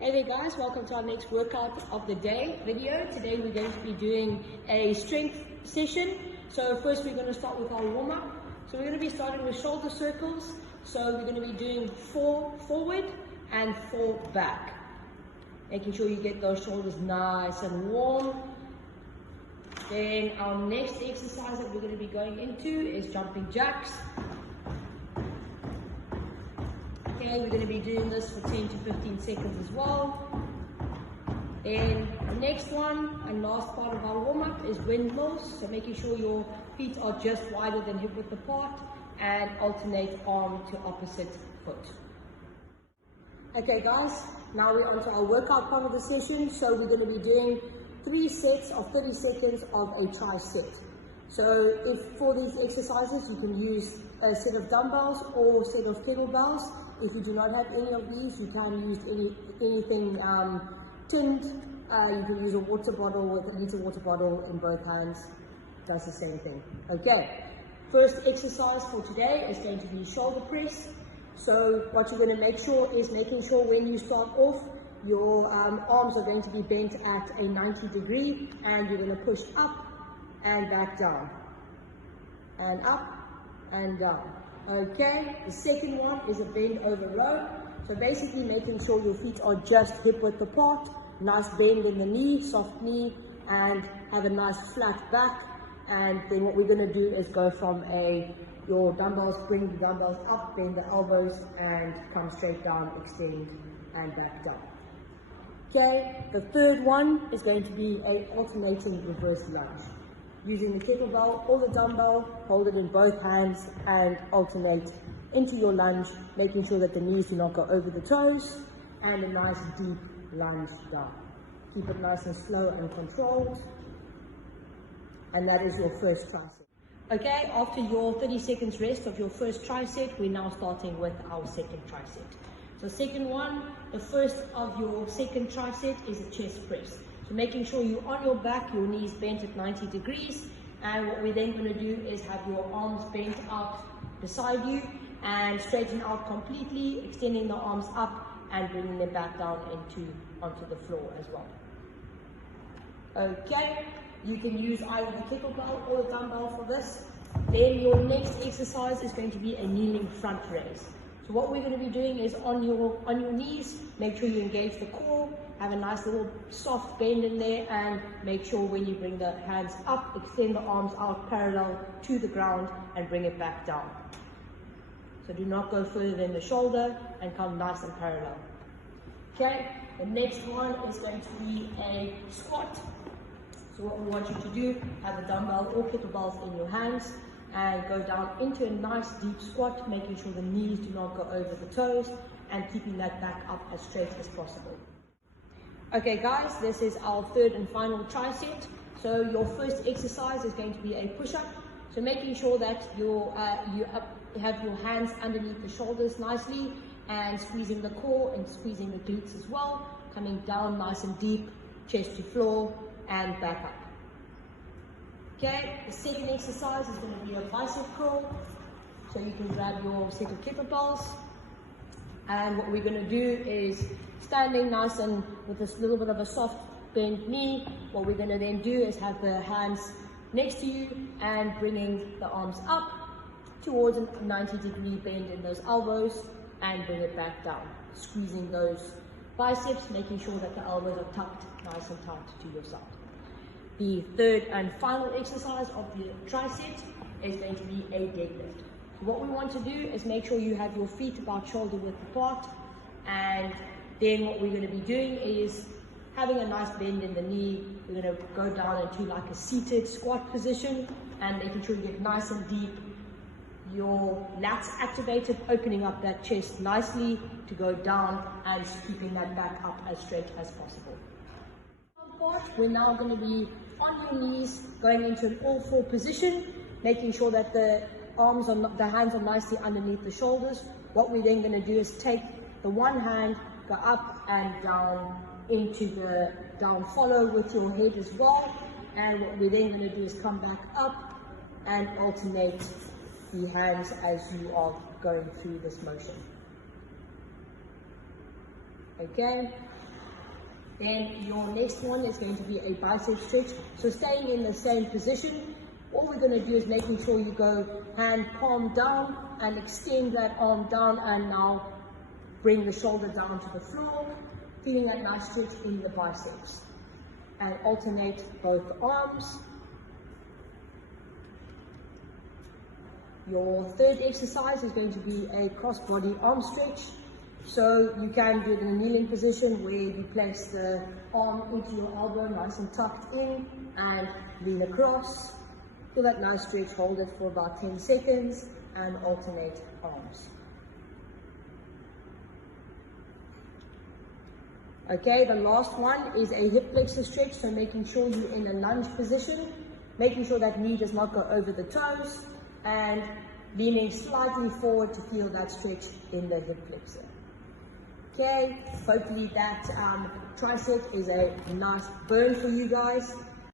Hey there guys, welcome to our next workout of the day video. Today we're going to be doing a strength session. So first we're going to start with our warm-up. So we're going to be starting with shoulder circles. So we're going to be doing 4 forward and 4 back. Making sure you get those shoulders nice and warm. Then our next exercise that we're going to be going into is jumping jacks. Okay, we're going to be doing this for 10 to 15 seconds as well. Then the next one and last part of our warm-up is windmills. So making sure your feet are just wider than hip width apart and alternate arm to opposite foot. Okay guys, now we're on to our workout part of the session. So we're going to be doing 3 sets of 30 seconds of a tricep. So if for these exercises you can use a set of dumbbells or a set of kettlebells. If you do not have any of these, you can use anything tinned. You can use a water bottle with a liter water bottle in both hands. Does the same thing. Okay, first exercise for today is going to be shoulder press. So what you're going to make sure is making sure when you start off, your arms are going to be bent at a 90 degree and you're going to push up and back down and up and down. Okay, the second one is a bend over row. So basically making sure your feet are just hip width apart, nice bend in the knee, soft knee, and have a nice flat back. And then what we're going to do is go from your dumbbells, bring the dumbbells up, bend the elbows, and come straight down, extend, and back down. Okay, the third one is going to be an alternating reverse lunge. Using the kettlebell or the dumbbell, hold it in both hands and alternate into your lunge, making sure that the knees do not go over the toes, and a nice deep lunge down. Keep it nice and slow and controlled. And that is your first tricep. Okay, after your 30 seconds rest of your first tricep, we're now starting with our second tricep. So second one, the first of your second tricep is a chest press. So making sure you're on your back, your knees bent at 90 degrees. And what we're then going to do is have your arms bent out beside you and straighten out completely, extending the arms up and bringing them back down onto the floor as well. Okay, you can use either the kettlebell or the dumbbell for this. Then your next exercise is going to be a kneeling front raise. So what we're going to be doing is on your knees, make sure you engage the core, have a nice little soft bend in there, and make sure when you bring the hands up, extend the arms out parallel to the ground and bring it back down. So do not go further than the shoulder and come nice and parallel. Okay, the next one is going to be a squat. So what we want you to do, have a dumbbell or kettlebells in your hands and go down into a nice deep squat, making sure the knees do not go over the toes and keeping that back up as straight as possible. Okay guys, this is our third and final tricep. So your first exercise is going to be a push-up. So making sure that you have your hands underneath the shoulders nicely and squeezing the core and squeezing the glutes as well. Coming down nice and deep, chest to floor and back up. Okay, the second exercise is going to be a bicep curl. So you can grab your set of kettlebells. And what we're going to do is standing nice and with this little bit of a soft bent knee. What we're going to then do is have the hands next to you and bringing the arms up towards a 90-degree bend in those elbows and bring it back down. Squeezing those biceps, making sure that the elbows are tucked nice and tight to your side. The third and final exercise of the tricep is going to be a deadlift. What we want to do is make sure you have your feet about shoulder width apart, and then what we're going to be doing is having a nice bend in the knee. We're going to go down into like a seated squat position and making sure you get nice and deep. Your lats activated, opening up that chest nicely to go down and keeping that back up as straight as possible. We're now going to be on your knees, going into an all-four position, making sure that the hands are nicely underneath the shoulders. What we're then going to do is take the one hand, go up and down into the down follow with your head as well. And what we're then going to do is come back up and alternate the hands as you are going through this motion. Okay, Then your next one is going to be a bicep stretch. So staying in the same position, all we're going to do is making sure you go hand palm down and extend that arm down, and now bring the shoulder down to the floor, feeling that nice stretch in the biceps. And alternate both arms. Your third exercise is going to be a cross-body arm stretch. So you can do it in a kneeling position where you place the arm into your elbow, nice and tucked in, and lean across. Feel that nice stretch, hold it for about 10 seconds, and alternate arms. Okay, the last one is a hip flexor stretch, so making sure you're in a lunge position, making sure that knee does not go over the toes, and leaning slightly forward to feel that stretch in the hip flexor. Okay, hopefully that tricep is a nice burn for you guys.